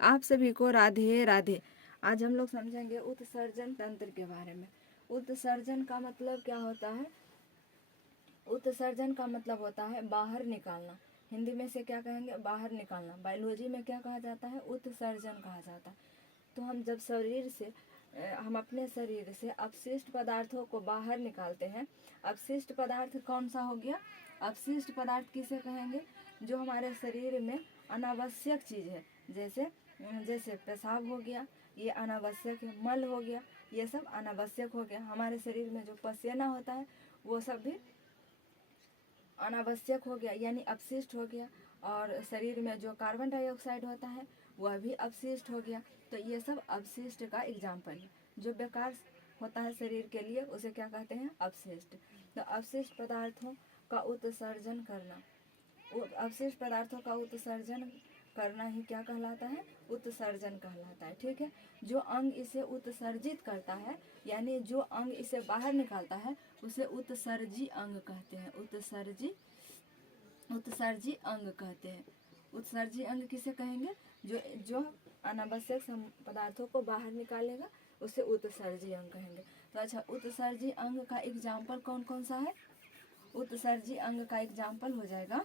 आप सभी को राधे राधे। आज हम लोग समझेंगे उत्सर्जन तंत्र के बारे में। उत्सर्जन का मतलब क्या होता है? उत्सर्जन का मतलब होता है बाहर निकालना। हिंदी में से क्या कहेंगे? बाहर निकालना। बायोलॉजी में क्या कहा जाता है? उत्सर्जन कहा जाता है। तो हम जब हम अपने शरीर से अपशिष्ट पदार्थों को बाहर निकालते हैं। अपशिष्ट पदार्थ कौन सा हो गया? अपशिष्ट पदार्थ किसे कहेंगे? जो हमारे शरीर में अनावश्यक चीज़ है, जैसे जैसे पेशाब हो गया, ये अनावश्यक है। मल हो गया, ये सब अनावश्यक हो गया। हमारे शरीर में जो पसीना होता है वो सब भी अनावश्यक हो गया, यानी अपशिष्ट हो गया। और शरीर में जो कार्बन डाइऑक्साइड होता है वह भी अपशिष्ट हो गया। तो ये सब अपशिष्ट का एग्जाम्पल है। जो बेकार होता है शरीर के लिए उसे क्या कहते हैं? अपशिष्ट। तो अपशिष्ट पदार्थों का उत्सर्जन करना, अपशिष्ट पदार्थों का उत्सर्जन करना ही क्या कहलाता है? उत्सर्जन कहलाता है। ठीक है। जो अंग इसे उत्सर्जित करता है, यानी जो अंग इसे बाहर निकालता है, उसे उत्सर्जी अंग कहते हैं। उत्सर्जी अंग कहते हैं। उत्सर्जी अंग किसे कहेंगे? जो अनावश्यक पदार्थों को बाहर निकालेगा उसे उत्सर्जी अंग कहेंगे। तो अच्छा, उत्सर्जी अंग का एग्जाम्पल कौन कौन सा है? उत्सर्जी अंग का एग्जाम्पल हो जाएगा,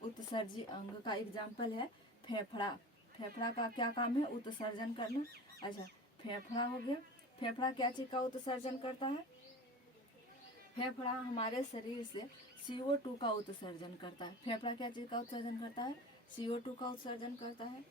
उत्सर्जी अंग का एग्जाम्पल है फेफड़ा। फेफड़ा का क्या काम है? उत्सर्जन करना। अच्छा, फेफड़ा हो गया। फेफड़ा क्या चीज़ का उत्सर्जन करता है? फेफड़ा हमारे शरीर से CO2 का उत्सर्जन करता है। फेफड़ा क्या चीज़ का उत्सर्जन करता है? CO2 का उत्सर्जन करता है।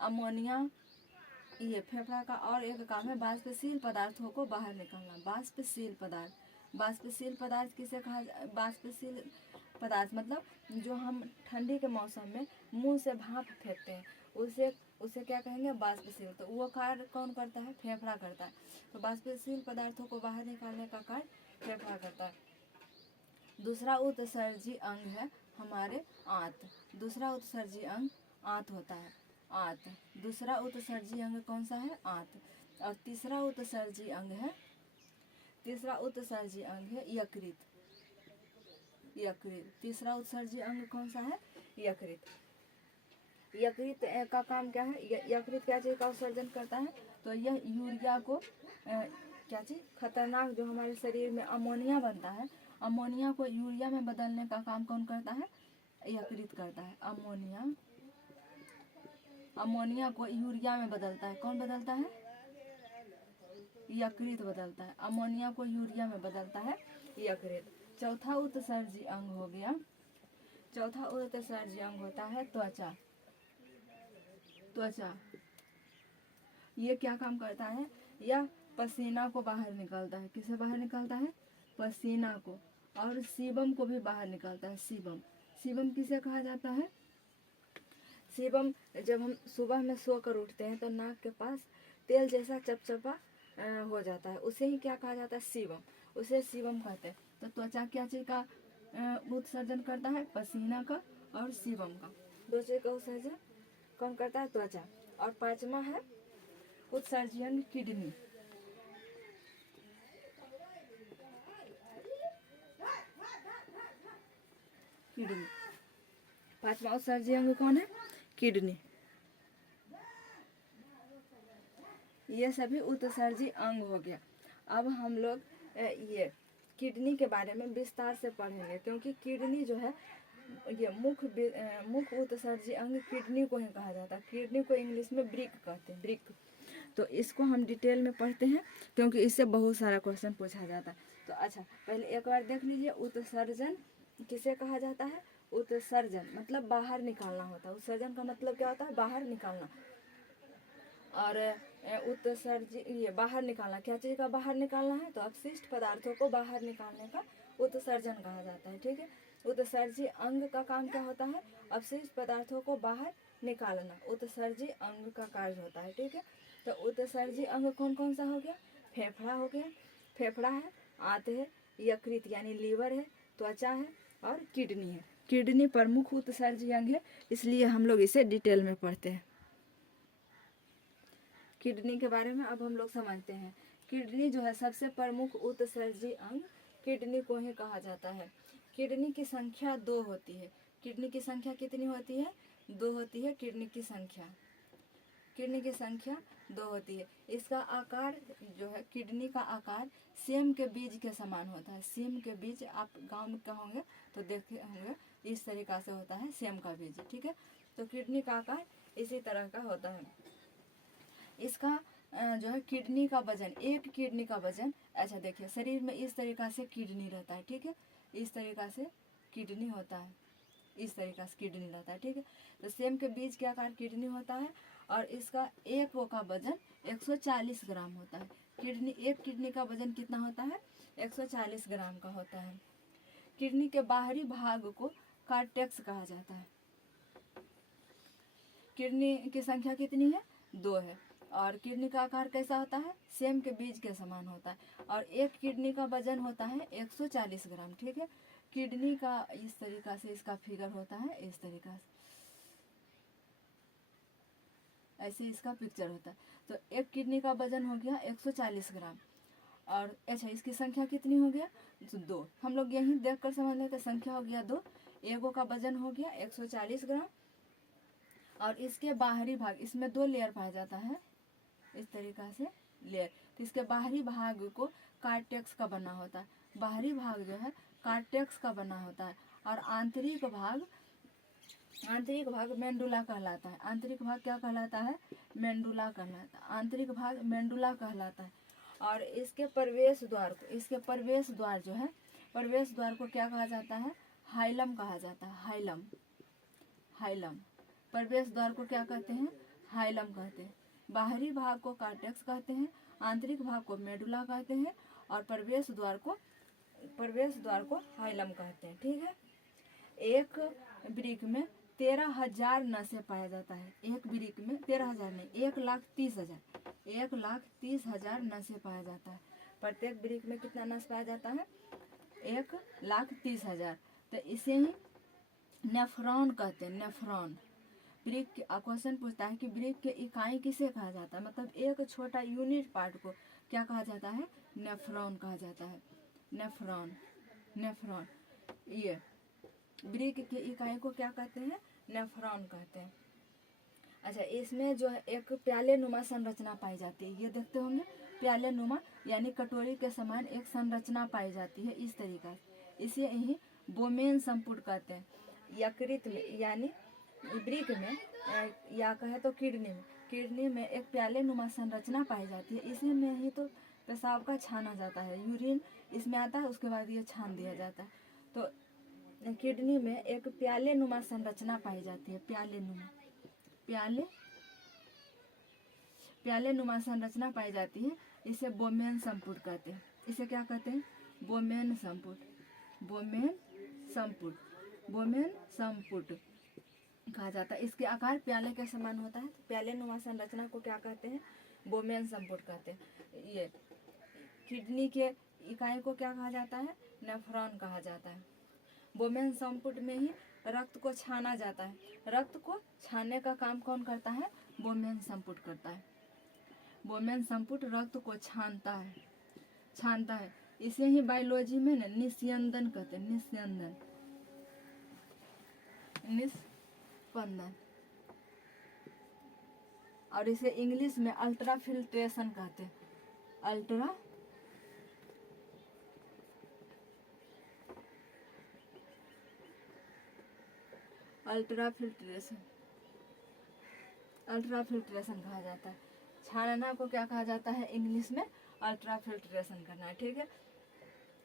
अमोनिया, ये फेफड़ा का और एक काम है वाष्पशील पदार्थों को बाहर निकालना। वाष्पशील पदार्थ, वाष्पशील पदार्थ किसे कहा? वाष्पशील पदार्थ मतलब जो हम ठंडी के मौसम में मुंह से भाप फेंकते हैं उसे उसे क्या कहेंगे? वाष्पशील। तो वो कार्य कौन करता है? फेफड़ा करता है। तो वाष्पशील पदार्थों को बाहर निकालने का कार्य फेफड़ा करता है। दूसरा उत्सर्जी अंग है हमारे आंत। दूसरा उत्सर्जी अंग आंत होता है। आंत दूसरा उत्सर्जी अंग कौन सा है? आंत। और तीसरा उत्सर्जी अंग है यकृत। यकृत तीसरा उत्सर्जी अंग कौन सा है? यकृत। यकृत का काम क्या है? यकृत क्या चीज़ का उत्सर्जन करता है? तो यह यूरिया को क्या चीज़ खतरनाक, जो हमारे शरीर में अमोनिया बनता है, अमोनिया को यूरिया में बदलने का काम कौन करता है? यकृत करता है। अमोनिया को यूरिया में बदलता है। कौन बदलता है? यकृत बदलता है। अमोनिया को यूरिया में बदलता है यकृत। चौथा उत्सर्जी अंग हो गया, चौथा उत्सर्जी अंग होता है त्वचा। त्वचा ये क्या काम करता है? यह पसीना को बाहर निकालता है। किसे बाहर निकालता है? पसीना को। और सीबम को भी बाहर निकालता है। सीबम, सीबम किसे कहा जाता है? सीबम जब हम सुबह में सोकर उठते हैं तो नाक के पास तेल जैसा चपचपा हो जाता है, उसे ही क्या कहा जाता है? सीबम। उसे सीबम कहते हैं। तो त्वचा क्या चीज़ का उत्सर्जन करता है? पसीना का और सीबम का। दो चीज़ का उत्सर्जन कौन करता है? त्वचा। और पांचवा है उत्सर्जी अंग किडनी। किडनी पांचवा उत्सर्जी अंग कौन है? किडनी। ये सभी उत्सर्जी अंग हो गया। अब हम लोग ये किडनी के बारे में विस्तार से पढ़ेंगे, क्योंकि किडनी जो है ये मुख्य उत्सर्जी अंग किडनी को ही कहा जाता है। किडनी को इंग्लिश में ब्रिक कहते हैं, ब्रिक। तो इसको हम डिटेल में पढ़ते हैं क्योंकि इससे बहुत सारा क्वेश्चन पूछा जाता है। तो अच्छा, पहले एक बार देख लीजिए उत्सर्जन किसे कहा जाता है? उत्सर्जन मतलब बाहर निकालना होता है। उत्सर्जन का मतलब क्या होता है? बाहर निकालना। और उत्सर्जी ये बाहर निकालना, क्या चीज़ का बाहर निकालना है? तो अपशिष्ट पदार्थों को बाहर निकालने का उत्सर्जन कहा जाता है। ठीक है। उत्सर्जी अंग का काम क्या होता है? अपशिष्ट पदार्थों को बाहर निकालना उत्सर्जी अंग का कार्य होता है। ठीक है। तो उत्सर्जी अंग कौन कौन सा हो गया? फेफड़ा हो गया, फेफड़ा है, आंत है, यकृत यानी लीवर है, त्वचा है और किडनी है। किडनी प्रमुख उत्सर्जी अंग है, इसलिए हम लोग इसे डिटेल में पढ़ते हैं। किडनी के बारे में अब हम लोग समझते हैं। किडनी जो है सबसे प्रमुख उत्सर्जी अंग किडनी को ही कहा जाता है। किडनी की संख्या 2 होती है। किडनी की संख्या कितनी होती है? 2 होती है किडनी की संख्या, किडनी की संख्या 2 होती है। इसका आकार जो है, किडनी का आकार सेम के बीज के समान होता है। सेम के बीज आप गांव में कहोगे तो देखे होंगे, इस तरीक़ा से होता है सेम का बीज, ठीक है। तो किडनी का आकार इसी तरह का होता है। इसका जो है किडनी का वजन, एक किडनी का वजन, अच्छा देखिए शरीर में इस तरीक़ा से किडनी रहता है, ठीक है। इस तरीक़ा से किडनी होता है, इस तरीक़ा से किडनी रहता है, ठीक है। तो सेम के बीज के आकार किडनी होता है और इसका एक का वजन 140 ग्राम होता है। एक किडनी का वजन कितना होता है? 140 ग्राम का होता है। किडनी के बाहरी भाग को कार्टेक्स कहा जाता है। किडनी की संख्या कितनी है? 2 है। और किडनी का आकार कैसा होता है? सेम के बीज के समान होता है। और एक किडनी का वजन होता है 140 ग्राम, ठीक है। किडनी का इस तरीक़ा से इसका फिगर होता है, इस तरीक़ा से ऐसे इसका पिक्चर होता है। तो एक किडनी का वजन हो गया 140 ग्राम। और अच्छा, इसकी संख्या कितनी हो गया? 2। हम लोग यहीं देख कर समझ लेते, संख्या हो गया 2, एगो का वजन हो गया 140 ग्राम। और इसके बाहरी भाग, इसमें 2 लेयर पाया जाता है, इस तरीक़ा से लेयर। तो इसके बाहरी भाग को कार्टेक्स का बना होता है। बाहरी भाग जो है कार्टेक्स का बना होता है। और आंतरिक भाग मेंडुला कहलाता है। आंतरिक भाग क्या कहलाता है? मेंडुला कहलाता है। आंतरिक भाग मेंडुला कहलाता है। और इसके प्रवेश द्वार को, इसके प्रवेश द्वार जो है, प्रवेश द्वार को क्या कहा जाता है? हाइलम कहा जाता है। Hilum, hilum. प्रवेश द्वार को क्या कहते हैं? हाइलम कहते हैं। बाहरी भाग को कार्टेक्स कहते हैं, आंतरिक भाग को मेडुला कहते हैं और प्रवेश द्वार को हाइलम कहते हैं, ठीक है। एक वृक्क में 13,000 नसें पाया जाता है। एक वृक्क में 13,000 नहीं, 1,30,000 नसें पाया जाता है। प्रत्येक वृक्क में कितना नस पाया जाता है? 1,30,000। तो इसे ही नेफ्रॉन कहते हैं। नेफ्रॉन। वृक्क, क्वेश्चन पूछता है कि वृक्क के इकाई किसे कहा जाता है? मतलब एक छोटा यूनिट पार्ट को क्या कहा जाता है? नेफ्रॉन कहा जाता है। Nephron, nephron. ये वृक्क की इकाई को क्या कहते हैं? नेफ्रॉन कहते हैं। अच्छा, इसमें जो है एक प्याले नुमा संरचना पाई जाती है। ये देखते होंगे, प्याले नुमा यानी कटोरी के समान एक संरचना पाई जाती है, इस तरीका से। इसे यही बोमेन संपुट कहते हैं। यकृत में यानी वृक्क में, या कहे तो किडनी में एक प्याले नुमा संरचना पाई जाती है। इसी में ही तो पेशाब का छाना जाता है, यूरिन इसमें आता है, उसके बाद ये छान दिया जाता है। तो किडनी में एक प्याले नुमा संरचना पाई जाती है। प्याले नुमा संरचना पाई जाती है। इसे बोमेन संपुट कहते हैं। इसे क्या कहते हैं? बोमेन संपुट, बोमेन संपुट, बोमेन संपुट कहा जाता है। इसके आकार प्याले के समान होता है। प्याले नुमा संरचना को क्या कहते हैं? बोमेन संपुट कहते हैं। ये किडनी के इकाई को क्या कहा जाता है? नेफ्रॉन कहा जाता है। बोमेन संपुट में ही रक्त को छाना जाता है। रक्त को छानने का काम कौन करता है? बोमेन संपुट करता है। बोमेन संपुट रक्त को छानता है। इसे ही बायोलॉजी में ना निस्यंदन कहते हैं। निस्पंदन। और इसे इंग्लिश में अल्ट्राफिल्ट्रेशन कहते हैं। अल्ट्राफिल्ट्रेशन कहा जाता है। छानना को क्या कहा जाता है? इंग्लिश में अल्ट्राफिल्ट्रेशन करना है, ठीक है।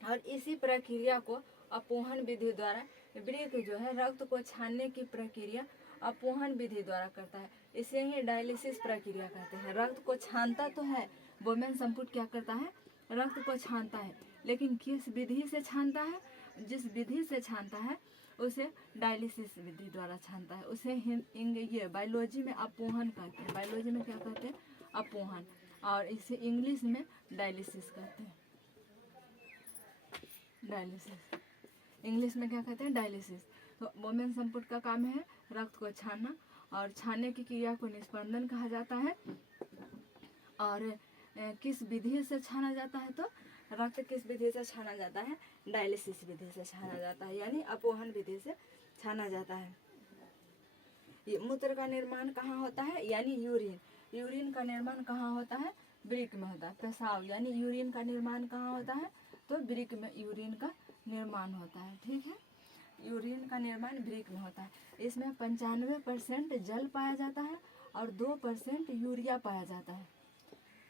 और इसी प्रक्रिया को अपोहन विधि द्वारा, वृक्क जो है रक्त को छानने की प्रक्रिया अपोहन विधि द्वारा करता है। इसे ही डायलिसिस प्रक्रिया कहते हैं। रक्त को छानता तो है, बोमेन संपुट क्या करता है? रक्त को छानता है, लेकिन किस विधि से छानता है? जिस विधि से छानता है उसे डायलिसिस विधि द्वारा छानता है। उसे ये बायोलॉजी में अपोहन कहते हैं। बायोलॉजी में क्या कहते हैं? अपोहन। और इसे इंग्लिश में डायलिसिस कहते हैं। डायलिसिस, इंग्लिश में क्या कहते हैं? डायलिसिस। तो बोमेन संपुट का काम है रक्त को छानना, और छानने की क्रिया को निस्पंदन कहा जाता है। और किस विधि से छाना जाता है? तो रक्त किस विधि से छाना जाता है? डायलिसिस विधि से छाना जाता है, यानी अपोहन विधि से छाना जाता है। ये मूत्र का निर्माण कहाँ होता है, यानी यूरिन। यूरिन का निर्माण कहाँ होता है, वृक्क में होता है। पेशाब यानी यूरिन का निर्माण कहाँ होता है, तो वृक्क में यूरिन का निर्माण होता है। ठीक है, यूरिन का निर्माण वृक्क में होता है। इसमें 95% जल पाया जाता है और 2% यूरिया पाया जाता है।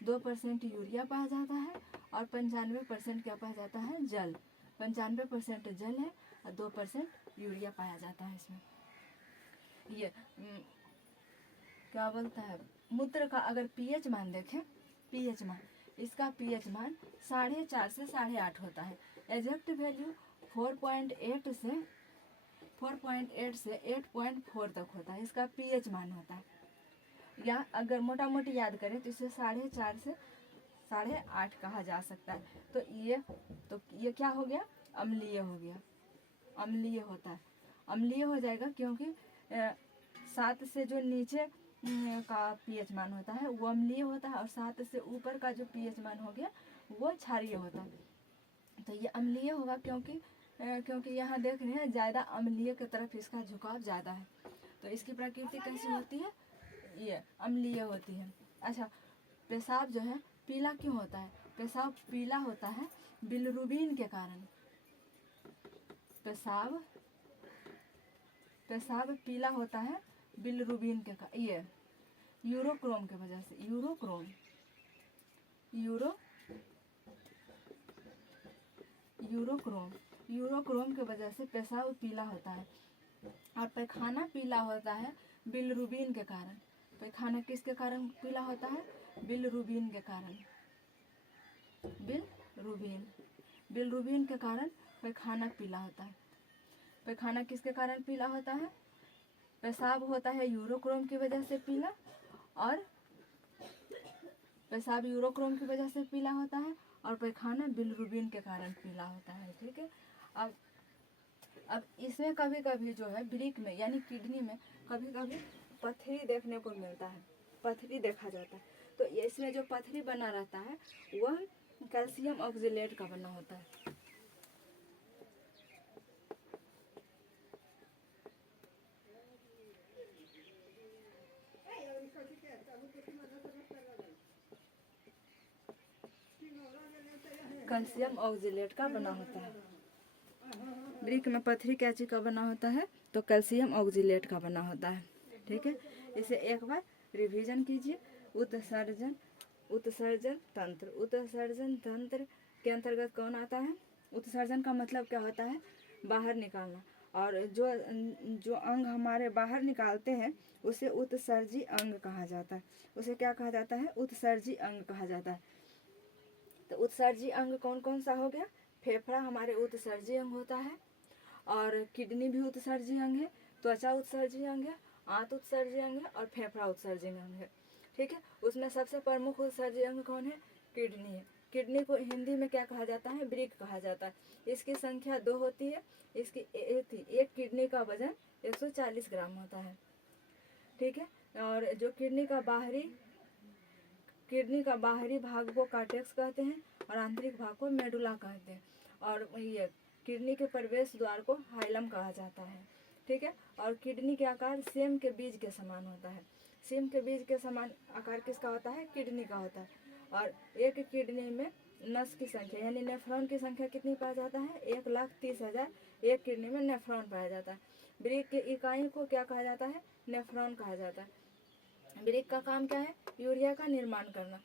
2% यूरिया पाया जाता है और 95% क्या पाया जाता है, जल। 95% जल है और 2% यूरिया पाया जाता है इसमें। ये क्या बोलता है, मूत्र का अगर पीएच मान देखें, पीएच मान, इसका पीएच मान 4.5 से 8.5 होता है। एग्जैक्ट वैल्यू 4.8 से 8.4 तक होता है, इसका पीएच मान होता है। या अगर मोटा मोटी याद करें तो इसे 4.5 से 8.5 कहा जा सकता है। तो ये क्या हो गया, अम्लीय हो गया, अम्लीय होता है। अम्लीय हो जाएगा क्योंकि 7 से जो नीचे का पीएच मान होता है वो अम्लीय होता है और 7 से ऊपर का जो पीएच मान हो गया वो क्षारीय होता है। तो ये अम्लीय होगा क्योंकि यहाँ देख रहे हैं ज़्यादा अम्लीय की तरफ इसका झुकाव ज़्यादा है। तो इसकी प्रकृति कैसी होती है, ये अम्लीय होती है। अच्छा, पेशाब जो है पीला क्यों होता है, पेशाब पीला होता है बिलिरुबिन के कारण। पेशाब पीला होता है बिलिरुबिन के कारण, ये यूरोक्रोम की वजह से। यूरोक्रोम की वजह से पेशाब पीला होता है। और पैखाना पीला होता है बिलिरुबिन के कारण। पैखाना किसके कारण पीला होता है, बिलिरुबिन के कारण। बिलिरुबिन के कारण पैखाना पीला होता है। पैखाना किसके कारण पीला होता है, पेशाब होता है यूरोक्रोम की वजह से पीला, और पेशाब यूरोक्रोम की वजह से पीला होता है और पैखाना बिलिरुबिन के कारण पीला होता है। ठीक है, अब इसमें कभी कभी जो है वृक्क में यानी किडनी में कभी कभी पथरी देखने को मिलता है, पथरी देखा जाता है। तो इसमें जो पथरी बना रहता है वह कैल्शियम ऑक्जेलेट का बना होता है। कैल्शियम ऑक्जेलेट का बना होता है। वृक्क में पथरी क्या चीज का बना होता है, तो कैल्शियम ऑक्जेलेट का बना होता है। ठीक है, इसे एक बार रिवीजन कीजिए। उत्सर्जन तंत्र के अंतर्गत कौन आता है, उत्सर्जन का मतलब क्या होता है, बाहर निकालना। और जो अंग हमारे बाहर निकालते हैं उसे उत्सर्जी अंग कहा जाता है। उसे क्या कहा जाता है, उत्सर्जी अंग कहा जाता है। तो उत्सर्जी अंग कौन कौन सा हो गया, फेफड़ा हमारे उत्सर्जी अंग होता है, और किडनी भी उत्सर्जी अंग है, त्वचा उत्सर्जी अंग है, आंत उत्सर्जी अंग है, और फेफड़ा उत्सर्जी अंग है। ठीक है, उसमें सबसे प्रमुख उत्सर्जी अंग कौन है, किडनी है। किडनी को हिंदी में क्या कहा जाता है, वृक्क कहा जाता है। इसकी संख्या 2 होती है। इसकी एक किडनी का वजन 140 ग्राम होता है। ठीक है, और जो किडनी का बाहरी भाग को कार्टेक्स कहते हैं और आंतरिक भाग को मेडुला कहते हैं। और ये किडनी के प्रवेश द्वार को हाइलम कहा जाता है। ठीक है, और किडनी के आकार सेम के बीज के समान होता है। सेम के बीज के समान आकार किसका होता है, किडनी का होता है। और एक किडनी में नस की संख्या यानी नेफ्रॉन की संख्या कितनी पाया जाता है, 1,30,000 एक किडनी में नेफ्रॉन पाया जाता है। वृक्क की इकाई को क्या कहा जाता है, नेफ्रॉन कहा जाता है। वृक्क का काम क्या है, यूरिया का निर्माण करना।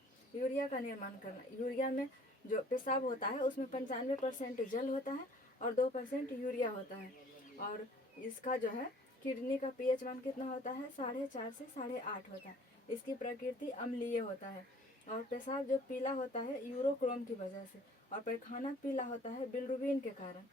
यूरिया में जो पेशाब होता है उसमें 95% जल होता है और 2% यूरिया होता है। और इसका जो है किडनी का पीएच मान कितना होता है, 4.5 से 8.5 होता है। इसकी प्रकृति अम्लीय होता है। और पेशाब जो पीला होता है यूरोक्रोम की वजह से, और पैखाना पीला होता है बिलिरुबिन के कारण।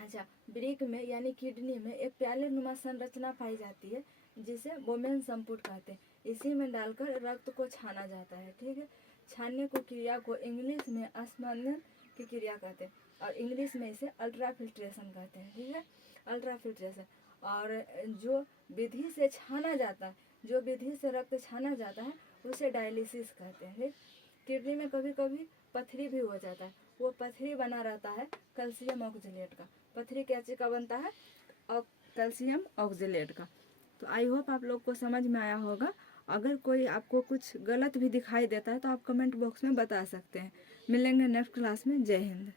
अच्छा, वृक्क में यानी किडनी में एक प्याले नुमा संरचना पाई जाती है जिसे बोमेन संपुट कहते हैं। इसी में डालकर रक्त को छाना जाता है। ठीक है, छानने को क्रिया को इंग्लिश में अस्मंदन की क्रिया कहते हैं और इंग्लिश में इसे अल्ट्राफिल्ट्रेशन कहते हैं। ठीक है, अल्ट्राफिल्ट्रेशन। और जो विधि से छाना जाता है, जो विधि से रक्त छाना जाता है उसे डायलिसिस कहते हैं। किडनी में कभी कभी पथरी भी हो जाता है, वो पथरी बना रहता है कैल्शियम ऑक्जेलेट का। पथरी क्या चीज का बनता है, और कैल्शियम ऑक्जेलेट का। तो आई होप आप लोग को समझ में आया होगा। अगर कोई आपको कुछ गलत भी दिखाई देता है तो आप कमेंट बॉक्स में बता सकते हैं। मिलेंगे नेक्स्ट क्लास में। जय हिंद।